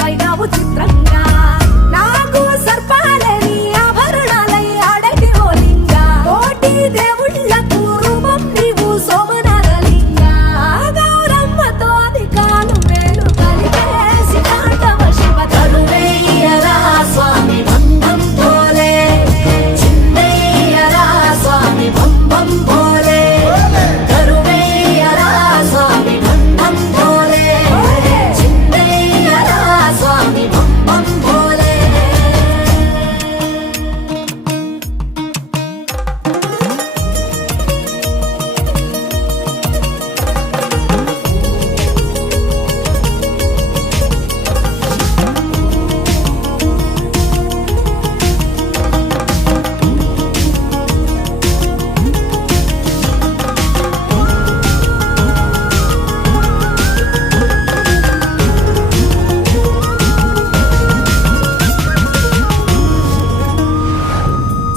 వైనావు చిత్రంగా నాకు సర్పాలని ఆభరణాలై ఆడటి ఓలింగా కోటి దేవుళ్ళకు రూపం నీవు సోమనాథలింగా గౌరమ్మతో అధికాలు మేలు కలిగేసి కాండవ శివ కరువయ్యరా స్వామి బంధం పోలే చిన్నయ్యరా స్వామి బంధం పోలే కరువయ్యరా స్వామి బంధం పోలే చిన్నయ్యరా స్వామి బంధం పోలే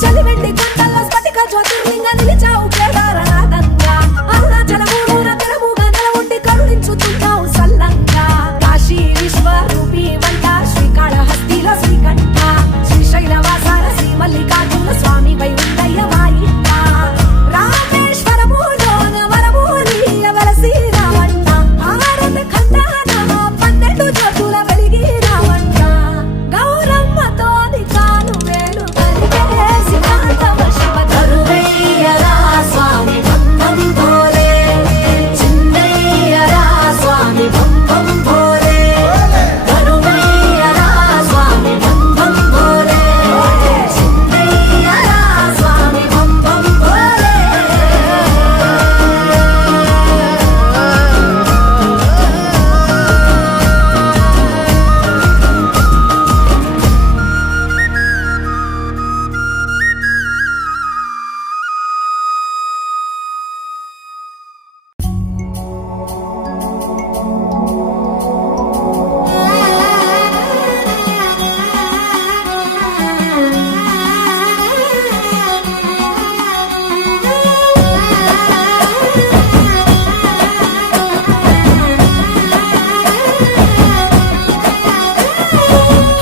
చలివెండి కొండల్లో స్ఫటిక జ్యోతిర్లింగ నిలిచావు కేదారనాథంగా అరుణాచలమూలూర తెరముగా నెలవుండి కరుణించుతున్నావు సల్లంగా కాశీ విశ్వరూపి వంట శ్రీకాళహస్తిలో శ్రీకంఠ శ్రీశైలవాసాల శ్రీ మల్లికార్జున స్వామి వై ఉండయ్య వాయింట రామేశ్వరములోన వరమూలియ వెలసి రావంట భారత ఖండాన 12 జ్యోతుల వెలిగి రావంట గౌరమ్మతో నికాను వేలు కలిగేసి కాండవ శివ కరువయ్యరా స్వామి బంధం పోలే చిన్నయ్యరా స్వామి బంధం పోలే కరువయ్యరా స్వామి బంధం పోలే చిన్నయ్యరా స్వామి బంధం పోలే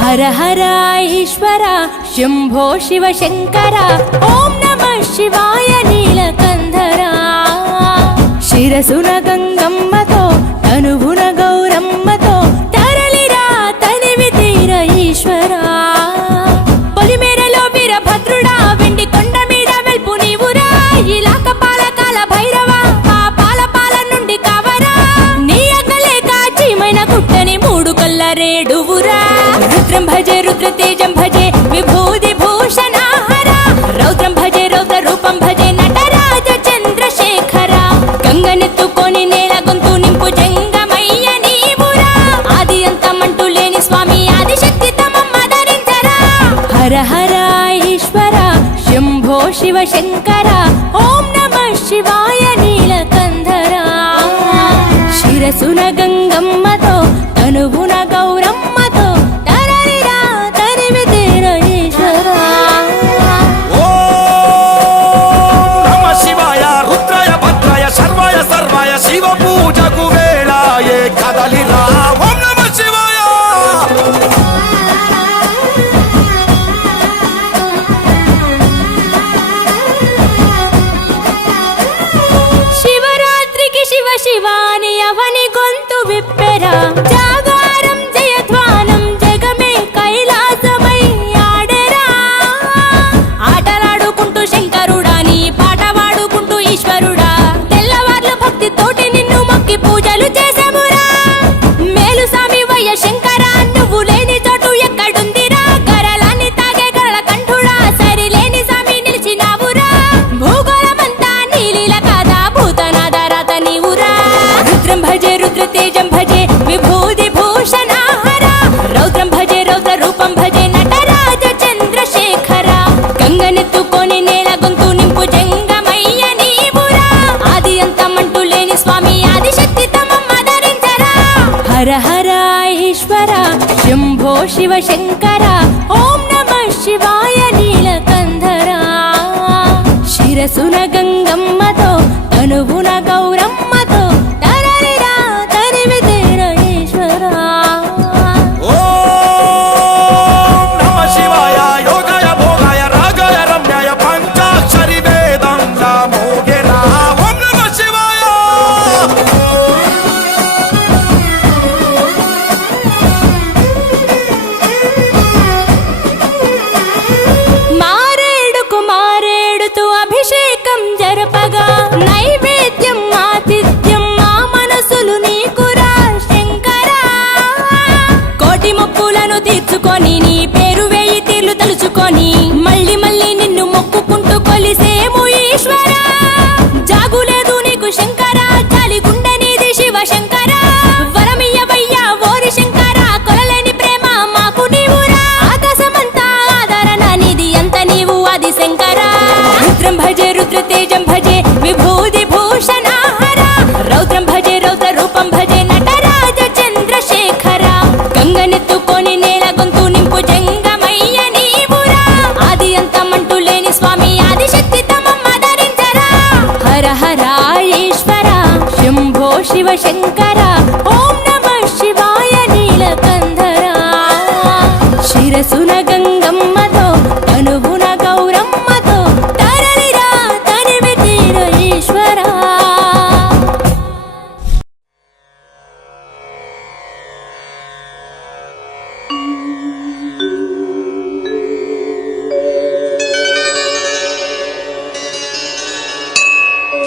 హర హర ఈశ్వర శంభో శివ శంకర ఓం నమః శివాయ నీలకంధరా శిరసున గంగమ్మతో తనువున గౌరమ్మతో తరలిరా తనివి తీర ఈశ్వరా పొలిమేరలో వీరభద్రుడా వెండి కొండ మీద వెల్పు నీవురా ఇలాక పాలకాల భైరవ పాపాల పాల నుండి కావరా నీ అక్కలే కాచిమైన కుట్టని 3 కళ్ళ రేడువురా రుద్రం భజే రుద్ర తేజం భజే విభూది భూషణ హర రౌద్రం భజే రౌద్ర రూపం భజే నటరాజ చంద్రశేఖర గంగనెత్తుకొని నేల గొంతు నింపు జంగమయ్య నీవురా ఆది అంతమంటూ లేని స్వామి ఆదిశక్తి తమమ్మ ధరించరా హర హర ఈశ్వర శంభో శివ శంకర ఓం నమః శివాయ నీలకంధరా శిరసున గంగమ్మతో తనువున గౌరమ్మతో తరలిరా తరివి తీర ఈశ్వరా నమ శివాయ రుద్రాయ భద్రాయ సర్వాయ సర్వాయ శివ పూజకు వేళాయే కదలిరా ఓం నమ శివాయ శివరాత్రికి శివ శివాని అవని గొంతు విప్పెరా జాగారం జయధ్వానం జగమే కైలాసమై ఆడెరా ఆటలాడుకుంటూ శంకరుడా నీ పాట వాడుకుంటూ ఈశ్వరుడా తెల్లవార్లు భక్తి తోటి నిన్ను మొక్కి పూజలు చేసామురా మేలు సామి వయ్య శంకర నువ్వు లేని చోటు ఎక్కడుందిరా గరలాన్ని తాగే గరళ కంఠుడా సరిలేని సామి నిలిచినావురా భూగోళమంతా నీలీల కాదా భూతనాద రాత నీవురా రుద్రం భజే రుద్ర తేజం భజే విభూది భూషణ హర రౌద్రం భజే రౌద్ర రూపం భజే నటరాజ చంద్రశేఖర గంగనెత్తుకొని నేల గొంతు నింపు జంగమయ్య నీవురా ఆది అంతమంటూ లేని స్వామి ఆదిశక్తి తమమ్మ ధరించరా హర హర ఈశ్వర శంభో శివ శంకర ఓం నమః శివాయ నీలకంధరా శిరసున గంగమ్మతో తనువున గౌరమ్మతో తరలిరా తరివి తీర ఈశ్వరా ఓ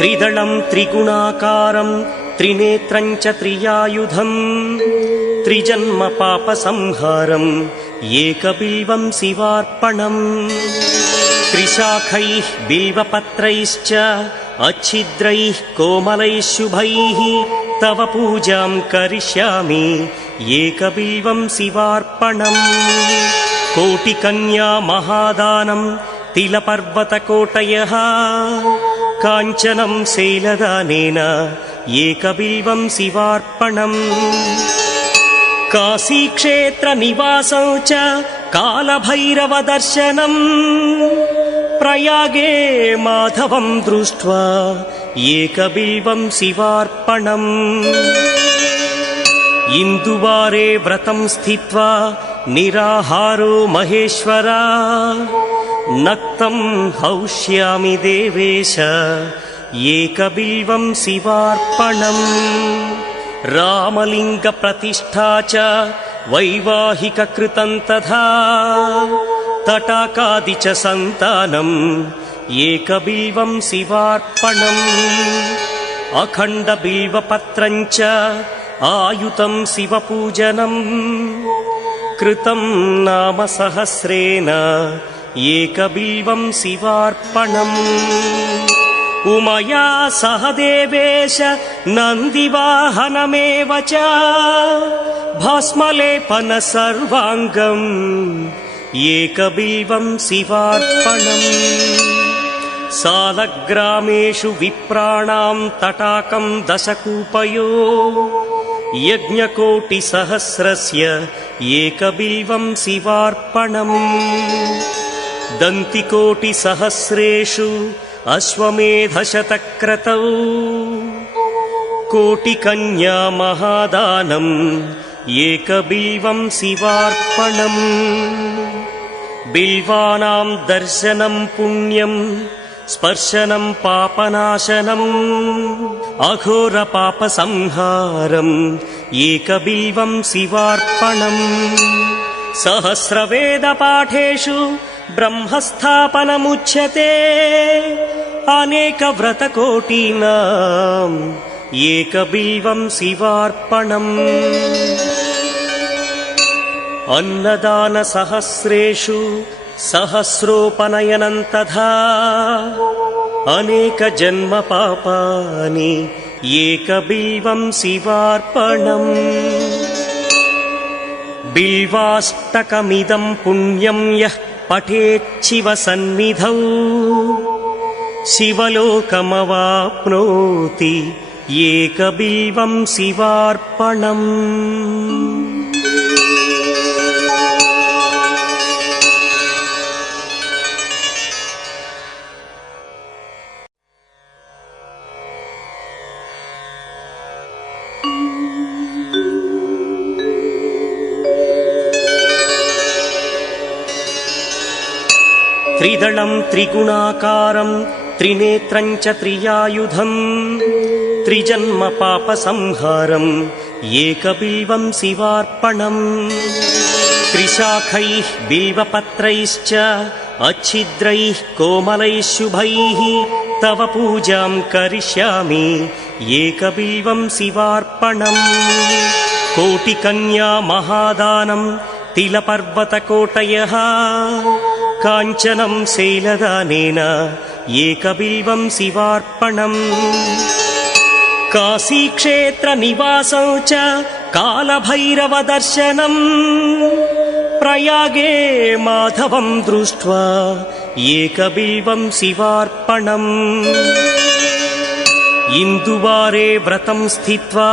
त्रिदलं त्रिगुणाकारं त्रिनेत्रं च त्रियायुधं त्रिजन्म पापसंहारम् एकबिल्वं शिवार्पणम् त्रिशाखैः बिल्वपत्रैश्च अच्छिद्रैः कोमलैः शुभैः तव पूजां करिष्यामि एकबिल्वं शिवार्पणम् कोटिकन्या महादानं तिलपर्वतकोटयः काञ्चनं शैलदानेन एकबिल्वं शिवार्पणम् काशीक्षेत्रनिवासं च कालभैरवदर्शनम् प्रयागे माधवं दृष्ट्वा एकबिल्वं शिवार्पणम् इन्दुवारे व्रतं स्थित्वा निराहारो महेश्वरा नक्तं हौष्यामि देवेश एकबिल्वं शिवार्पणम् रामलिङ्गप्रतिष्ठा च वैवाहिककृतं तथा तटाकादि च सन्तानम् एकबिल्वं शिवार्पणम् अखण्डबिल्वपत्रं च आयुतं शिवपूजनम् कृतं नाम सहस्रेण एकबिल्वं शिवार्पणम् उमया सह देवेश नन्दिवाहनमेव च भस्मलेपन सर्वाङ्गम् एकबिल्वं शिवार्पणम् सालग्रामेषु विप्राणां तटाकं दशकूपयो यज्ञकोटिसहस्रस्य एकबिल्वं शिवार्पणम् दन्तिकोटिसहस्रेषु अश्वमेधशतक्रतौ कोटिकन्या महादानम् एकबिल्वं शिवार्पणम् बिल्वानां दर्शनं पुण्यं स्पर्शनं पापनाशनम् अघोरपापसंहारम् एकबिल्वं शिवार्पणम् सहस्रवेदपाठेषु ब्रह्मस्थापनमुच्यते अनेकव्रतकोटीनाम् एकबिल्वं शिवार्पणम् अन्नदानसहस्रेषु सहस्रोपनयनं तथा अनेकजन्मपापानि एकबिल्वं शिवार्पणम् बिल्वाष्टकमिदं पुण्यं यः पठेच्छिव सन्निधौ शिवलोकमवाप्नोति एकबिल्वं शिवार्पणम् त्रिदलं त्रिगुणाकारं त्रिनेत्रं च त्रियायुधं त्रिजन्म पापसंहारम् एकबिल्वं शिवार्पणम् त्रिशाखैः बिल्वपत्रैश्च अच्छिद्रैः कोमलैः शुभैः तव पूजां करिष्यामि एकबिल्वं शिवार्पणम् कोटिकन्या महादानं तिलपर्वतकोटयः काञ्चनं शैलदानेन एकबिल्वं शिवार्पणम् काशीक्षेत्रनिवासं च कालभैरवदर्शनम् प्रयागे माधवं दृष्ट्वा एकबिल्वं शिवार्पणम् इन्दुवारे व्रतं स्थित्वा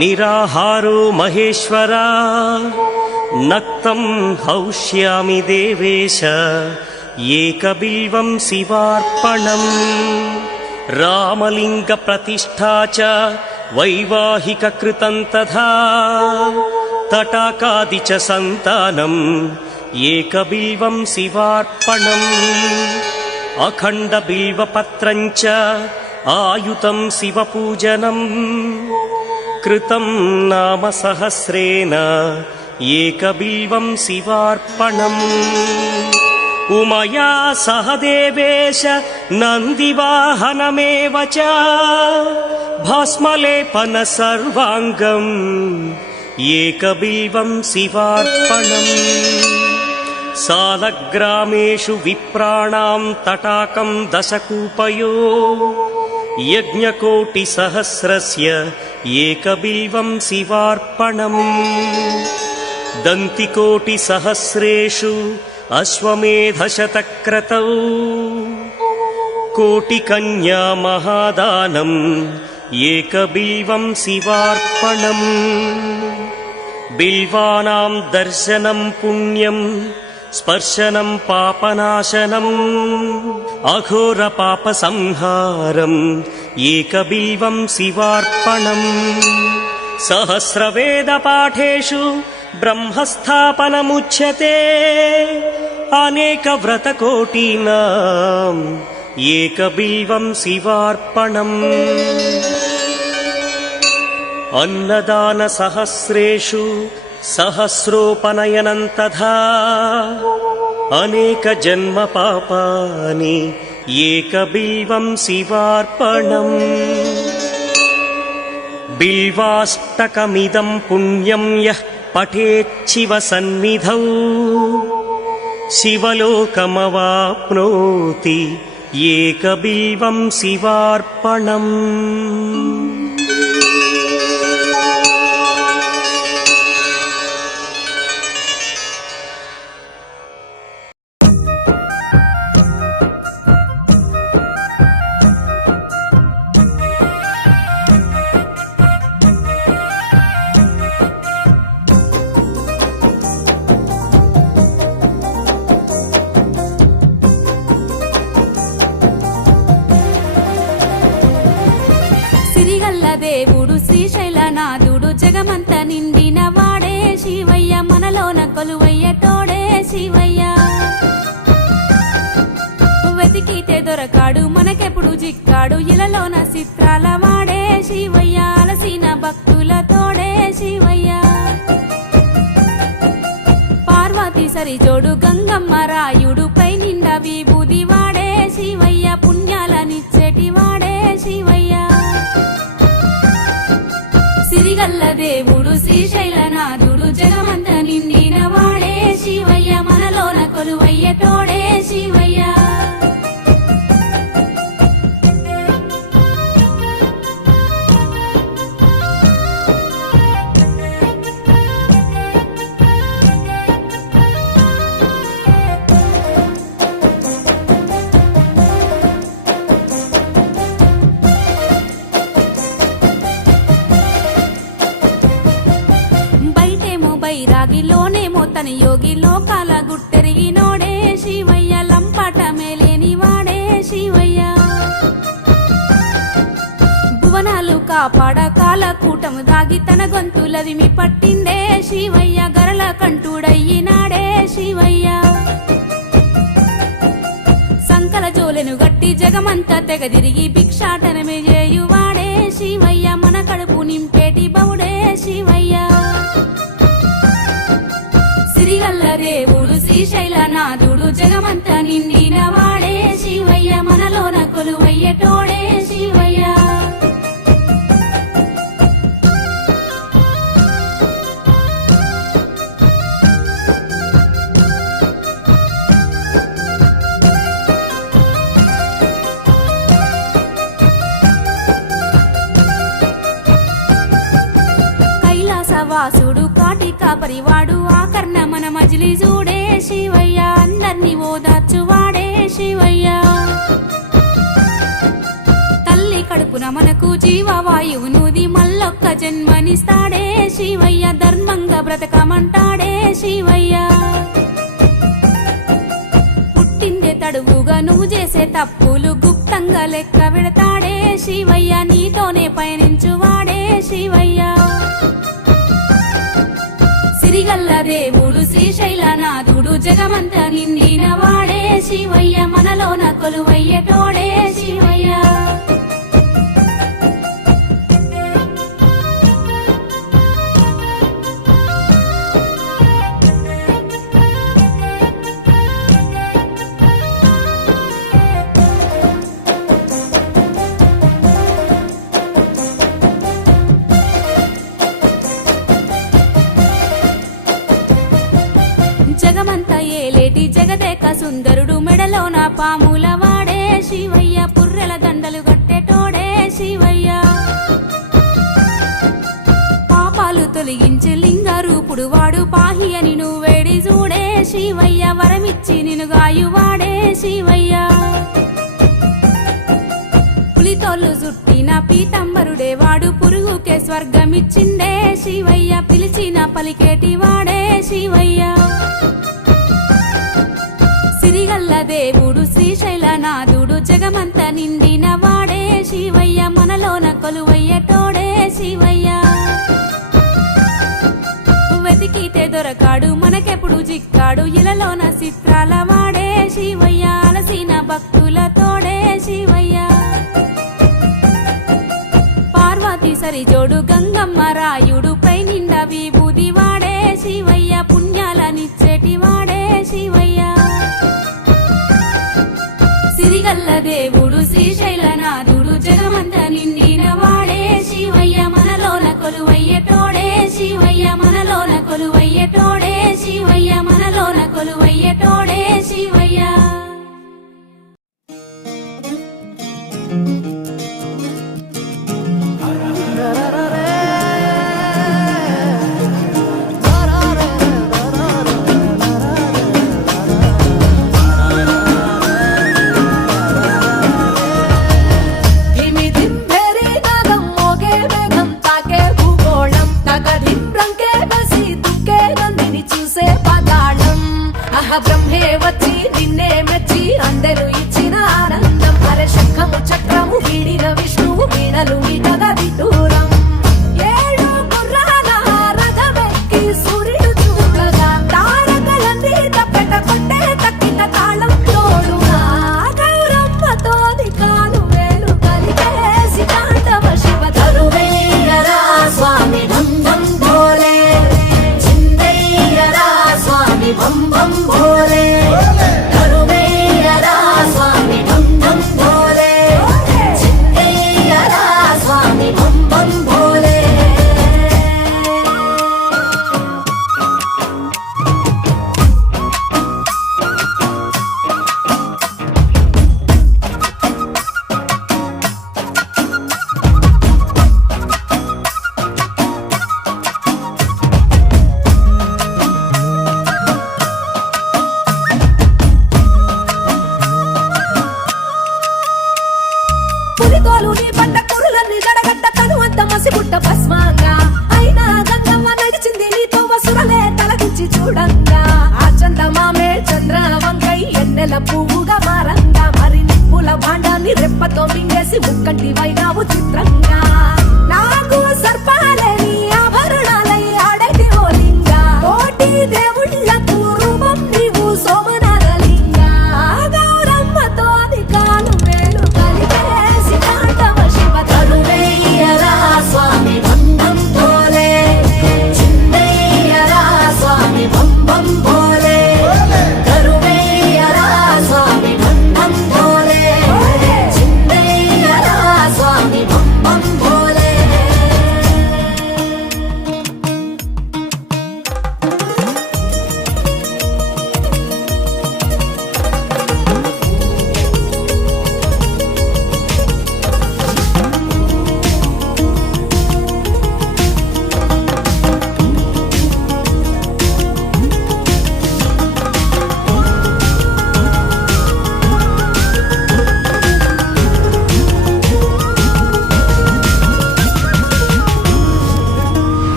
निराहारो महेश्वरा नक्तं हौष्यामि देवेश एकबिल्वं शिवार्पणम् रामलिङ्गप्रतिष्ठा च वैवाहिककृतं तथा तटाकादि च सन्तानम् एकबिल्वं शिवार्पणम् अखण्डबिल्वपत्रं च आयुतं शिवपूजनम् कृतं नाम सहस्रेण एकबिल्वं शिवार्पणम् ఉమయా సహదేవేశ నందివాహనమేవ చ భస్మలేపన సర్వాంగం ఏకబిల్వం శివార్పణం సాలగ్రామేషు విప్రాణాం తటాకం దశకూపయో యజ్ఞకోటి సహస్రస్య ఏకబిల్వం శివార్పణం దంతికోటి సహస్రేషు అశ్వమేధశతక్రతౌ కోటికన్యా మహాదానం ఏకబిల్వం శివార్పణం బిల్వానాం దర్శనం పుణ్యం స్పర్శనం పాపనాశనం అఘోర పాప సంహారం ఏకబిల్వం శివార్పణం సహస్రవేద పాఠేషు బ్రహ్మస్థాపనముచ్యతే అనేక వ్రతకోటీనాం ఏకబిల్వం శివార్పణం అన్నదాన సహస్రేషు సహస్రోపనయనం తథా అనేక జన్మ పాపాని ఏకబిల్వం శివార్పణం బిల్వాష్టకమిదం పుణ్యం యః పఠేచ్చివ సన్నిధౌ శివలోకమవాప్నోతి ఏకబిల్వం శివార్పణం దేవుడు శ్రీశైలనాథుడు జగమంత నిండిన వాడే శివయ్య మనలోన కొలువయ్య తోడే శివయ్య వెతికితే దొరకాడు మనకెప్పుడు జిక్కాడు ఇలలోన చిత్రాల వాడే శివయ్య అలసిన భక్తుల తోడే శివయ్య పార్వతి సరిజోడు గంగమ్మ రాయుడు పై నిండా విభూది వాడే శివయ్య పుణ్యాలనిచ్చేటి వాడే శివయ్య సిరిగల్ల దేవుడు శ్రీశైలనాథుడు జగమంత నిండిన వాడే శివయ్య మనలోన కొలువయ్య తోడే శివయ్య బైరాగిలోనేమో తన యోగి లోకాల గుట్టెరిగినోడే శివయ్య లంపాట మేలేని వాడే శివయ్య భువనాలు కాపాడ కాలకూటము దాగి తన గొంతులదిమి పట్టిందే శివయ్య గరల కంఠుడయ్యినాడే శివయ్య సంకల జోలెను గట్టి జగమంతా తెగదిరిగి భిక్షాటనమే చేయువాడే శివయ్య మన కడుపు నింపేటి బౌడే శివయ్య సిరిగల్ల దేవుడు శ్రీశైలనాథుడు జగమంత నిండిన వాడే శివయ్య మనలోన కొలువయ్య తోడే శివయ్య కైలాసవాసుడు కాటిక పరివాడు ఆకర్ణ మన మజిలి చూడే శివయ్య అందర్నీ ఓదార్చువాడే శివయ్య తల్లి కడుపున మనకు జీవవాయువునుది మల్లొక్క జన్మనిస్తాడే శివయ్య ధర్మంగా బ్రతకమంటాడే శివయ్య పుట్టిందే తడువుగా నువ్వు చేసే తప్పులు గుప్తంగా లెక్క పెడతాడే శివయ్య నీతోనే పయనించువాడే శివయ్య సిరిగల్ల దేవుడు శ్రీశైలనాథుడు జగమంత నిండిన వాడే శివయ్య మనలోన కొలువయ్య తోడే శివయ్య సుందరుడు మెడలోన పాముల వాడే శివయ్య పుర్రెల దండలు గట్టెటోడే శివయ్య పాపాలు తొలగించే లింగరూపుడు వాడు పాహి అని నువ్వేడి చూడే శివయ్య వరమిచ్చి నిన్ను గాయువాడే శివయ్య పులితోళ్ళు చుట్టిన పీతంబరుడే వాడు పురుగుకే స్వర్గమిచ్చిండే శివయ్య పిలిచిన పలికేటి వాడే శివయ్య సిరిగల్ల దేవుడు శ్రీశైలనాథుడు జగమంత నిండిన వాడే శివయ్య మనలోన కొలువయ్యటోడే శివయ్య వెతికితే దొరకాడు మనకెప్పుడు చిక్కాడు ఇలలోన చిత్రాల వాడే శివయ్య అలసిన భక్తుల తోడే శివయ్య పార్వతి సరిజోడు గంగమ్మ రాయుడు పై నిండా విభూది వాడే శివయ్య పుణ్యాలనిచ్చేటి వాడే శివయ్య సిరిగల్ల దేవుడు శ్రీశైలనాథుడు జగమంత నిండిన వాడే శివయ్య మనలోన కొలువయ్యటోడే శివయ్య మనలోన కొలువయ్యటోడే శివయ్య మనలోన కొలువయ్యటోడే శివయ్య ధిమి ధిం భేరి నాదం మోగే వేగం తాకే భూగోళం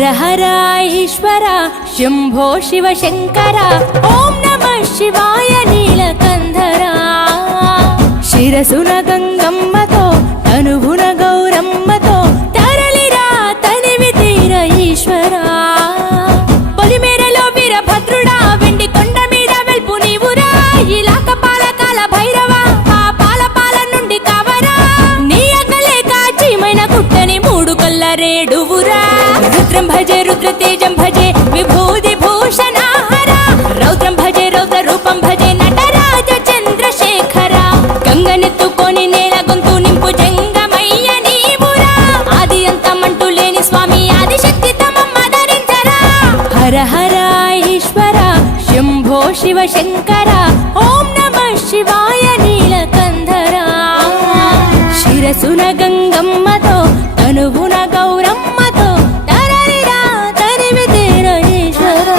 హర హర ఈశ్వర శంభో శివ శంకర ఓం నమః శివాయ నీలకంధర శిరసున గంగమ్మతో తనువున గౌరమ్మతో తరలిరా తనివి తీర ఈశ్వరా పొలిమేరలో వీరభద్రుడా వెండి కొండ మీద వెల్పు నీవురా ఇలాక పాలకాల భైరవ ఆ పాల నుండి కావరా నీ అక్కలే కాచీమైన కుట్టని మూడు కల్ల రేడువురా రుద్రం భజే రుద్ర తేజం భజే విభూది భూషణాహర రౌద్రం భజే రౌద్ర రూపం భజే నటరాజ చంద్రశేఖర గంగనెత్తుకొని నేల గొంతు నింపు జంగమయ్య నీవురా ఆది అంతమంటూ లేని స్వామి ఆదిశక్తి తమమ్మ ధరించరా హర హర ఈశ్వర శంభో శివ శంకర ఓం నమః శివాయ నీలకంధర శిరసున గంగమ్మతో తనువున గౌరమ్మతో తరలిరా తనివి తీర ఈశ్వరా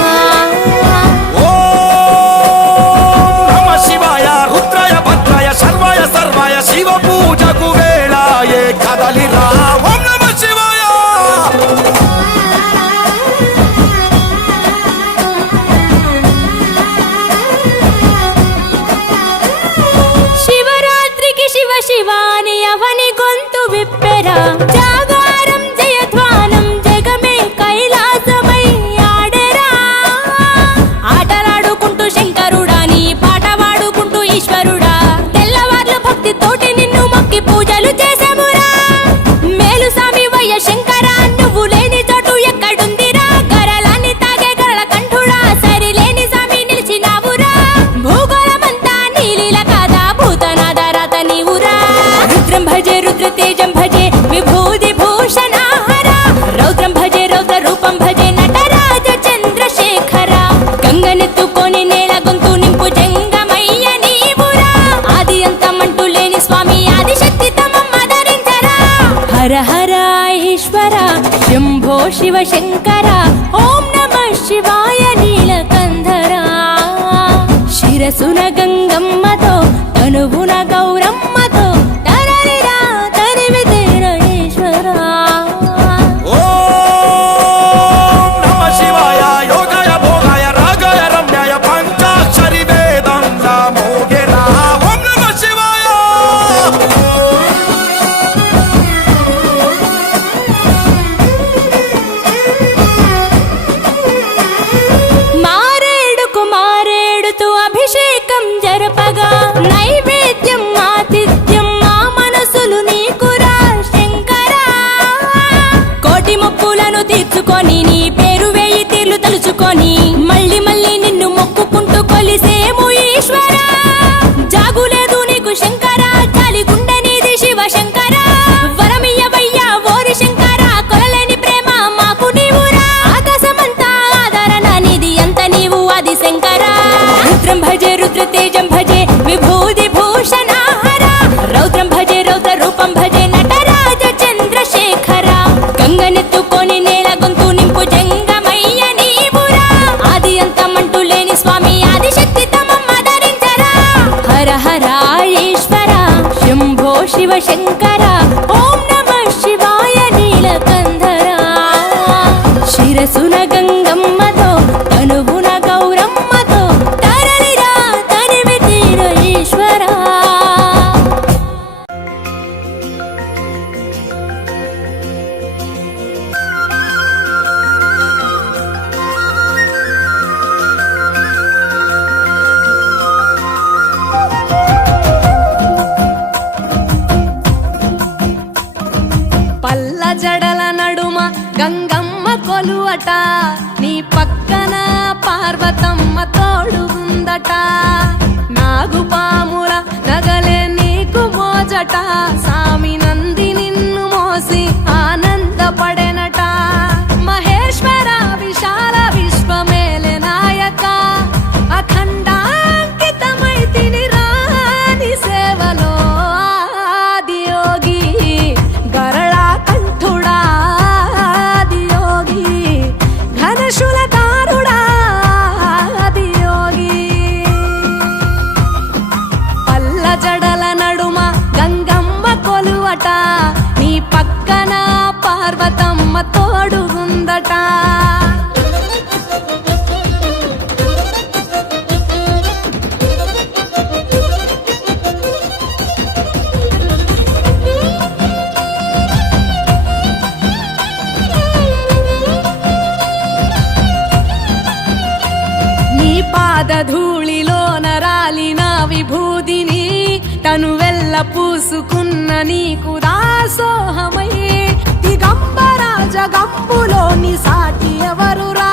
నమ శివాయ రుద్రాయ భద్రాయ సర్వాయ సర్వాయ శివ పూజకు వేళాయే కదలిరా ఓం నమ శివాయ శివరాత్రికి శివ శివాని అవని గొంతు విప్పెరా జాగారం జయధ్వానం జగమే కైలాసమై ఆడెరా ఆటలాడుకుంటూ శంకరుడా నీ పాట వాడుకుంటూ ఈశ్వరుడా తెల్లవార్లు భక్తితోటి నిన్ను మొక్కి పూజలు చేసామురా మేలు సామి వయ్య శంకరా నువ్వు లేని చోటు ఎక్కడుందిరా గరలాన్ని తాగే గరళ కంఠుడా సరిలేని సామి నిలిచినావురా భూగోళమంతా నీలీల కాదా భూతనాద రాత నీవురా రుద్రం భజే రుద్ర తేజం భజే విభూది భూషణాహర రౌద్రం భజే రౌద్ర రూపం భజే నటరాజ చంద్రశేఖర గంగనెత్తుకొని నేల గొంతు నింపు జంగమయ్య నీవురా ఆది అంతమంటూ లేని స్వామి ఆదిశక్తి తమమ్మ ధరించరా హర హర ఈశ్వర శంభో శివ శంకర ఓం నమః శివాయ నీలకంధర శిరసున గంగమ్మతో తనువున గౌరమ్మతో తరలిరా తనివి తీర ఈశ్వరా ఓం నమ శివాయ యోగాయ భోగాయ రాగాయ రమ్యాయ పంచాక్షరి వేదంత మోగెరా ఓం నమ శివాయ మారేడుకు మారేడుతూ అభిషేకం జరపగా నైవేద్యం ఆతిథ్యం మా మనసులు నీకురా శంకరా కోటి మొక్కులను తీర్చుకొని నీ పేరు వేయి తీర్లు తలుచుకొని మళ్ళీ మళ్ళీ నిన్ను మొక్కుకుంటూ కొలిసేము ఈశ్వరా జాగులేదు నీకు శంకరా జాలి గుండె నీది శివ శంకరా వరమియ్యవయ్యా ఓరి శంకరా కొలలేని ప్రేమ మాకు నీవురా ఆకాశమంతా ఆదరణ నీది అంత నీవు ఆది శంకరా రుద్రం భజే రుద్ర తేజం భజే విభూది భూషణాహర రౌద్రం భజే రౌద్ర రూపం భజే నటరాజ చంద్రశేఖర గంగనెత్తుకొని నేల గొంతు నింపు జంగమయ్య నీవురా ఆది అంతమంటూ లేని స్వామి ఆదిశక్తి తమమ్మ ధరించరా హర హర ఈశ్వర శంభో శివ శంకర ఓం నమః శివాయ నీలకంధర శిరసున గంగమ్మతో తనువున గౌరమ్మతో తరలిరా తనివి తీర ఈశ్వరా పల్ల జడల నడుమ గంగమ్మ కొలువట నీ పక్కన పార్వతమ్మ తోడు ఉందట నాగుపాముల నగలే నీకు మోజట సామి నంది నిన్ను మోసి ఆనందపడెనట మహేశ్వర విశాల విశ్వమేలే నాయక అఖండాంకితమై తిని రాని సేవలో ఆదియోగి గరళా కంఠుడా ఆదియోగి ఘనశూలధారుడా ఆదియోగి పల్ల జడల నడుమ గంగమ్మ తోడుగుందట. నీ పాదధూళిలో నరాలిన విభూదిని తను వెల్ల పూసుకున్న నీకు దాసోహమై దిగంబర జగంబులోని సాటి ఎవరురా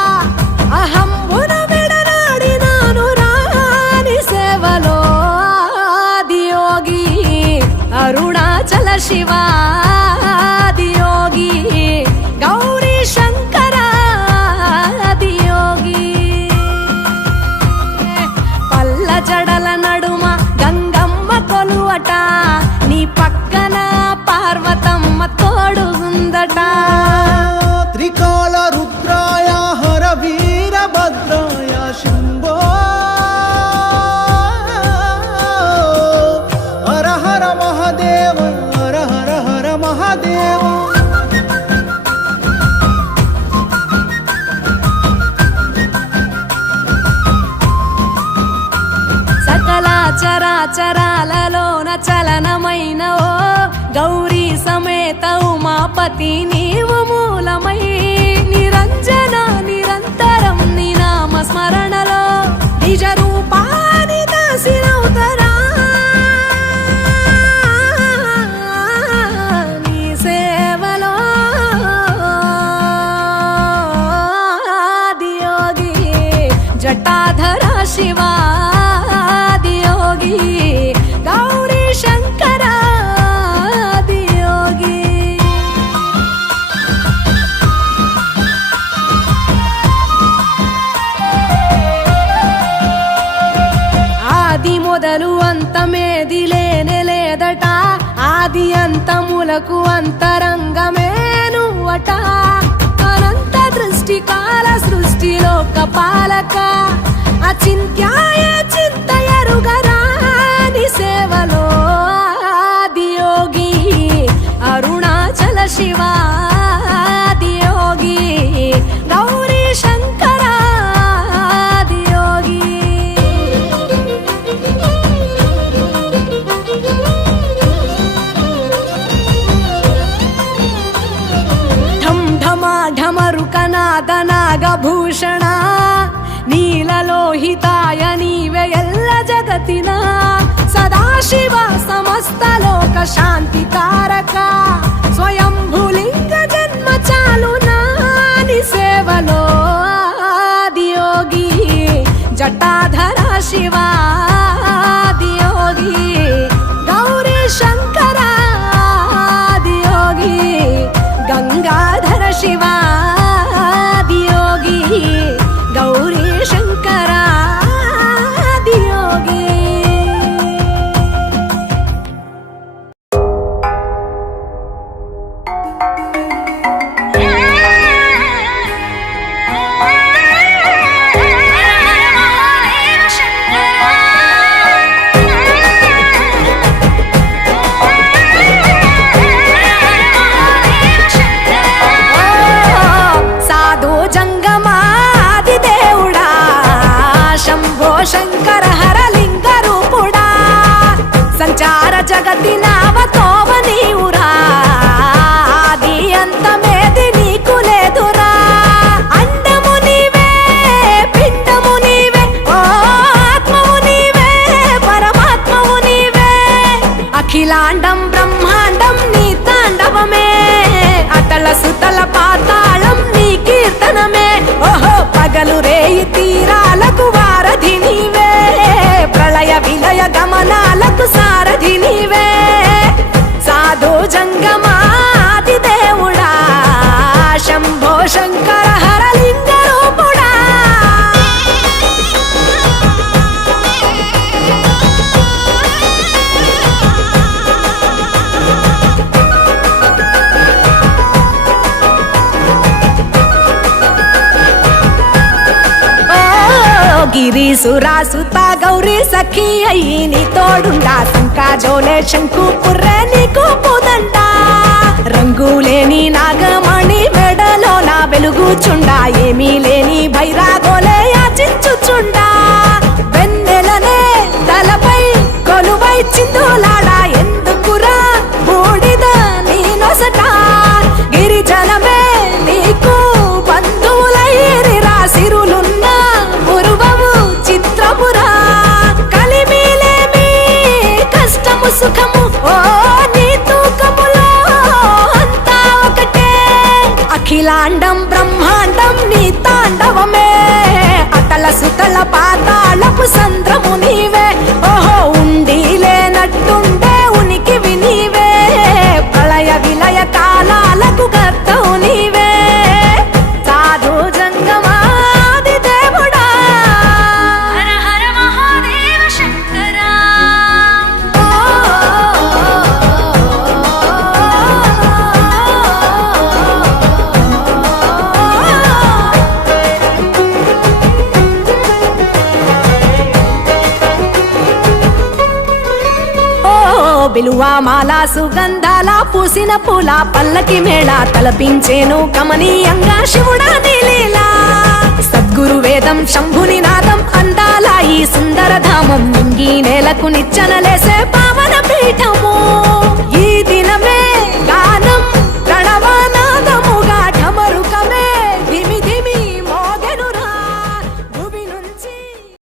అహంబున విడనాడినాను రాని సేవలో ఆదియోగి అరుణాచల శివాదియోగి గౌరీ శంకర ఆదియోగి పల్ల జడల నడుమ గంగమ్మ కొలువట నీ పక్కన పార్వతమ్మ తోడుగుందట. త్రికాల రుద్రాయ హర వీరభద్రాయ శంభో హర హర మహాదేవ హర హర హర మహాదేవ. సకల చరాచరాలలోన చలనమైన ఓ గౌరీ సమేత ఉమాపతి నీవు మూలమై నిరంజన నిరంతరం నీ నామ స్మరణలో నిజ రూపాన్ని దాసినవుతరా నీ సేవలో ఆదియోగి జటాధర శివాదియోగి గౌరీ శంకర ఆదియోగి. ఆది మొదలు అంతమేది లేనే లేదట ఆది అంతములకు అంతరంగమే నువ్వట అనంత దృష్టి కాల సృష్టిలో కపాలక అచింత్యాయ చింతయరుగరాని సేవలో ఆదియోగి అరుణాచల శివాదియోగి గౌరీ శంకర ఆదియోగి. ఢం ఢమా ఢమరుకనాద నాగభూషణ నీలలోహితాయ నీవే ఎల్ల జగతిన సదాశివ సమస్త లోక శాంతి కారక స్వయంభులింగ జన్మ చాలు నాని సేవలో ఆదియోగి జటాధర శివాదియోగి గౌరీ శంకర ఆదియోగి గంగాధర శివాదియోగి గౌరీ శంకర ఆదియోగి. సాధు జంగమాది దేవుడా శంభో శంకర హరలింగ రూపుడా సంచార జగతి నావతోవ నీవురా ఆది అంతమేది నీకు లేదురా అండము నీవే పిండము నీవే ఓ ఆత్మము నీవే పరమాత్మము నీవే అఖిలాండం బ్రహ్మాండం నీ తాండవమే అటల సుతల పాతాళం నీ కీర్తనమే ఓహో పగలు రేయి తీరాలకు వారధి నీవే ప్రళయ విలయ గమనాలకు సారథి నీవే సాధు జంగమాది దేవుడా శంభో శంకర హరలింగ రూపుడా. గిరీసురాసుత గౌరీ సఖీ అయ్యి నీ తోడుండా సంకాజోలే శంకు పుర్రే నీకు పుదంట రంగులేని నాగమణి మెడలో నా వెలుగుచుండా ఏమీ లేని భైరాగోలే యాచించుచుండా వెన్నెలనే తలపై కొలువై చిందులాడా ఎందుకురా బూడిద నీ నొసట గిరిజనమే నీకు బంధువులైరిరా సిరులున్న పురువవు చిత్రపురా కలిమిలేమి కష్టము సుఖము ఓ నీ తూకములో అంతా ఒకటే అఖిలాండం బ్రహ్మాండం నీ తాండవమే అతల సుతల పాతాళపు సంద్రము నీవే ఓహో ఉండి లేనట్టుండే ఉనికివి నీవే ప్రళయ విలయ కాలాలకు కర్తవు నీవే సాధు జంగమాది దేవుడా హర హర మహాదేవ శంకరా బిలువా మాల సుగంధాల పూసిన పూల పల్లకి మేళ తలపించేను కమనీయంగా శివుడా నీలీలా సద్గురు వేదం శంభుని నాదం అందాల ఈ సుందర ధామం నింగి నేలకు నిచ్చనలేసే పావన